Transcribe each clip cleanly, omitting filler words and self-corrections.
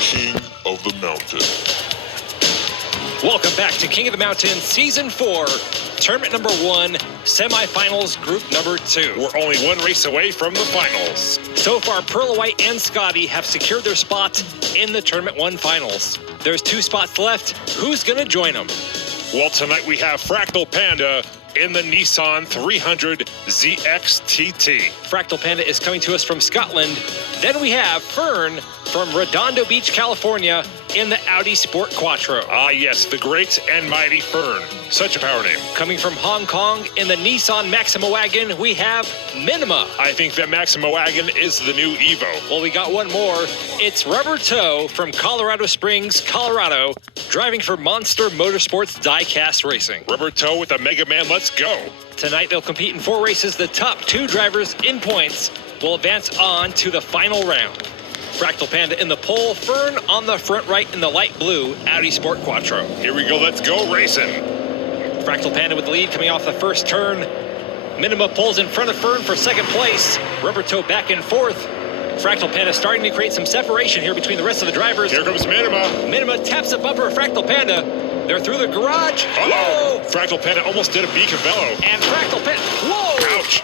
King of the Mountain. Welcome back to King of the Mountain, Season 4, Tournament number 1, Semifinals, Group number 2. We're only one race away from the finals. So far, Pearl White and Scotty have secured their spot in the Tournament 1 finals. There's 2 spots left. Who's going to join them? Well, tonight we have Fractal Panda in the Nissan 300 ZXTT. Fractal Panda is coming to us from Scotland. Then we have Fern from Redondo Beach, California, in the Audi Sport Quattro. Ah, yes, the great and mighty Fern. Such a power name. Coming from Hong Kong in the Nissan Maxima wagon, we have Minima. I think that Maxima wagon is the new Evo. Well, we got one more. It's Rubber Toe from Colorado Springs, Colorado, driving for Monster Motorsports Die-Cast Racing. Rubber Toe with the Mega Man, let's go. Tonight they'll compete in 4 races. The top 2 drivers in points will advance on to the final round. Fractal Panda in the pole, Fern on the front right in the light blue Audi Sport Quattro. Here we go, let's go racing. Fractal Panda with the lead coming off the first turn. Minima pulls in front of Fern for second place. Rubber Toe back in 4th. Fractal Panda starting to create some separation here between the rest of the drivers. Here comes Minima. Minima taps a bumper of Fractal Panda. They're through the garage. Uh-oh. Fractal Panda almost did a beacon bellow. And Fractal Panda, whoa! Ouch.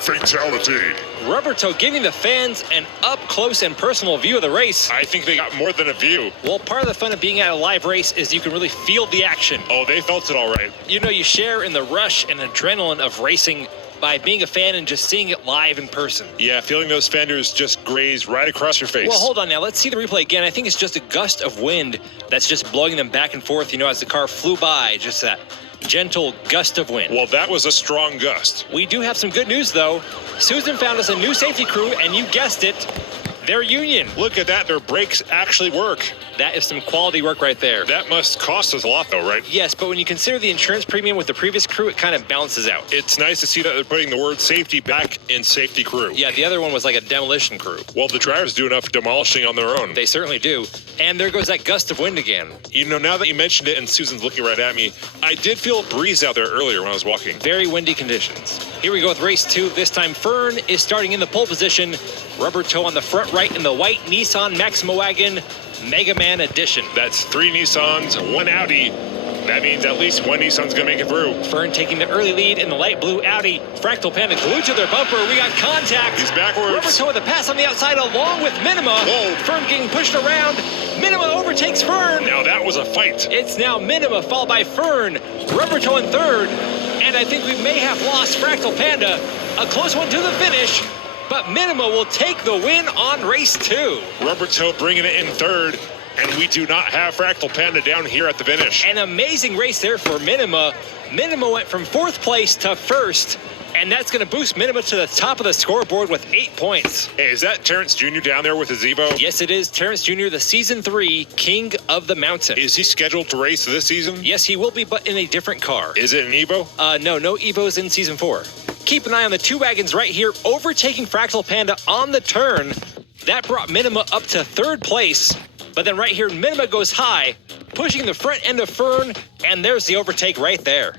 Fatality. Rubber Toe giving the fans an up-close and personal view of the race. I think they got more than a view. Well, part of the fun of being at a live race is you can really feel the action. Oh, they felt it all right. You know, you share in the rush and adrenaline of racing by being a fan and just seeing it live in person. Yeah, feeling those fenders just graze right across your face. Well, hold on now. Let's see the replay again. I think it's just a gust of wind that's just blowing them back and forth, you know, as the car flew by, just that gentle gust of wind. Well, that was a strong gust. We do have some good news, though. Susan found us a new safety crew, and you guessed it, they're union. Look at that, their brakes actually work. That is some quality work right there. That must cost us a lot though, right? Yes, but when you consider the insurance premium with the previous crew, it kind of balances out. It's nice to see that they're putting the word safety back in safety crew. Yeah, the other one was like a demolition crew. Well, the drivers do enough demolishing on their own. They certainly do. And there goes that gust of wind again. You know, now that you mentioned it and Susan's looking right at me, I did feel a breeze out there earlier when I was walking. Very windy conditions. Here we go with race 2. This time Fern is starting in the pole position. Rubber Toe on the front right in the white Nissan Maxima wagon, Mega Man Edition. That's 3 Nissans, 1 Audi. That means at least 1 Nissan's gonna make it through. Fern taking the early lead in the light blue Audi. Fractal Panda glued to their bumper. We got contact. He's backwards. Rubber Toe with a pass on the outside along with Minima. Whoa. Fern getting pushed around. Minima overtakes Fern. Now that was a fight. It's now Minima followed by Fern. Rubber Toe in 3rd. And I think we may have lost Fractal Panda. A close one to the finish. But Minima will take the win on race 2. Rubber Toe bringing it in 3rd, and we do not have Fractal Panda down here at the finish. An amazing race there for Minima. Minima went from 4th place to 1st, and that's going to boost Minima to the top of the scoreboard with 8 points. Hey, is that Terrence Jr. down there with his Evo? Yes, it is. Terrence Jr., the Season 3 King of the Mountain. Is he scheduled to race this season? Yes, he will be, but in a different car. Is it an Evo? No Evos in Season 4. Keep an eye on the 2 wagons right here, overtaking Fractal Panda on the turn. That brought Minima up to 3rd place. But then right here, Minima goes high, pushing the front end of Fern, and there's the overtake right there.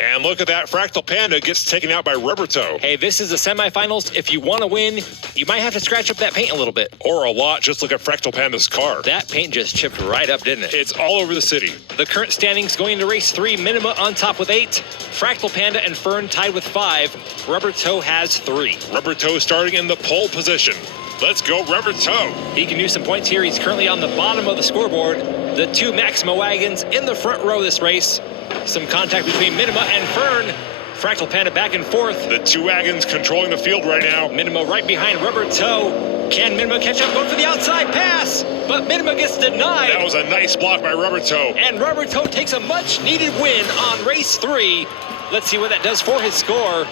And look at that, Fractal Panda gets taken out by Rubber Toe. Hey, this is the semifinals. If you want to win, you might have to scratch up that paint a little bit. Or a lot, just look at Fractal Panda's car. That paint just chipped right up, didn't it? It's all over the city. The current standings going into race 3, Minima on top with 8. Fractal Panda and Fern tied with 5. Rubber Toe has 3. Rubber Toe starting in the pole position. Let's go, Rubber Toe. He can use some points here. He's currently on the bottom of the scoreboard. The 2 Maxima wagons in the front row of this race. Some contact between Minima and Fern. Fractal Panda back and 4th. The 2 wagons controlling the field right now. Minima right behind Rubber Toe. Can Minima catch up? Going for the outside pass, but Minima gets denied. That was a nice block by Rubber Toe. And Rubber Toe takes a much-needed win on race 3. Let's see what that does for his score.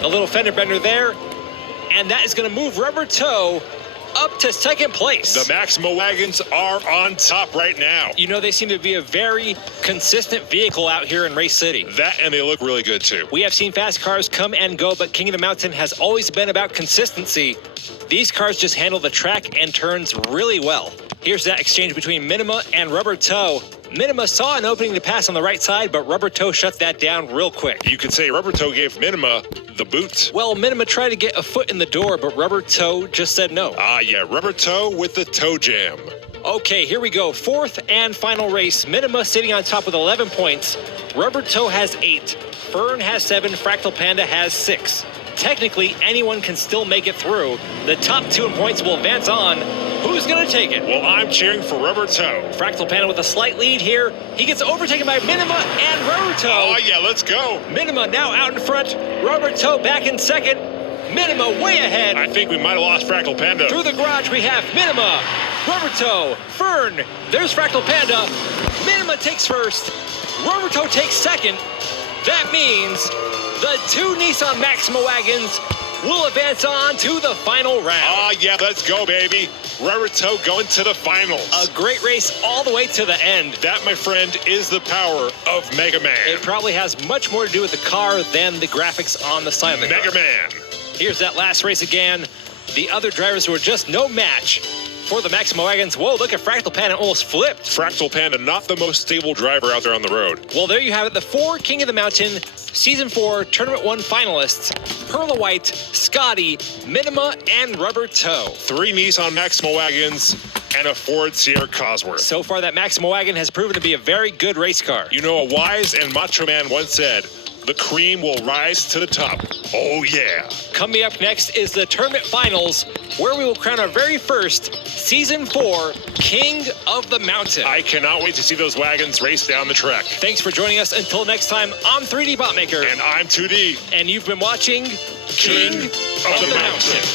A little fender bender there. And that is going to move Rubber Toe up to 2nd place. The Maxima wagons are on top right now. You know, they seem to be a very consistent vehicle out here in Race City. That, and they look really good too. We have seen fast cars come and go, but King of the Mountain has always been about consistency. These cars just handle the track and turns really well. Here's that exchange between Minima and Rubber Toe. Minima saw an opening to pass on the right side, but Rubber Toe shuts that down real quick. You could say Rubber Toe gave Minima the boot. Well, Minima tried to get a foot in the door, but Rubber Toe just said no. Ah, yeah, Rubber Toe with the toe jam. Okay, here we go. Fourth and final race. Minima sitting on top with 11 points. Rubber Toe has 8. Fern has 7. Fractal Panda has 6. Technically, anyone can still make it through. The top 2 in points will advance on. Who's going to take it? Well, I'm cheering for Rubber Toe. Fractal Panda with a slight lead here. He gets overtaken by Minima and Rubber Toe. Oh, yeah, let's go. Minima now out in front. Rubber Toe back in second. Minima way ahead. I think we might have lost Fractal Panda. Through the garage, we have Minima, Rubber Toe, Fern. There's Fractal Panda. Minima takes first. Rubber Toe takes second. That means the 2 Nissan Maxima wagons will advance on to the final round. Ah, yeah, let's go, baby. Rubber Toe going to the finals. A great race all the way to the end. That, my friend, is the power of Mega Man. It probably has much more to do with the car than the graphics on the side of the car. Mega Man. Here's that last race again. The other drivers were just no match for the Maxima wagons. Whoa, look at Fractal Panda almost flipped. Fractal Panda, not the most stable driver out there on the road. Well, there you have it. The 4 King of the Mountain Season 4 Tournament 1 finalists. Perla White, Scotty, Minima, and Rubber Toe. 3 Nissan Maxima wagons and a Ford Sierra Cosworth. So far, that Maxima wagon has proven to be a very good race car. You know, a wise and macho man once said, the cream will rise to the top. Oh, yeah. Coming up next is the tournament finals, where we will crown our very first Season 4 King of the Mountain. I cannot wait to see those wagons race down the track. Thanks for joining us. Until next time, I'm 3D Botmaker. And I'm 2D. And you've been watching King of the Mountain.